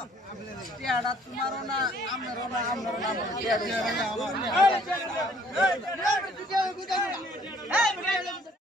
তোমাৰো নমেৰ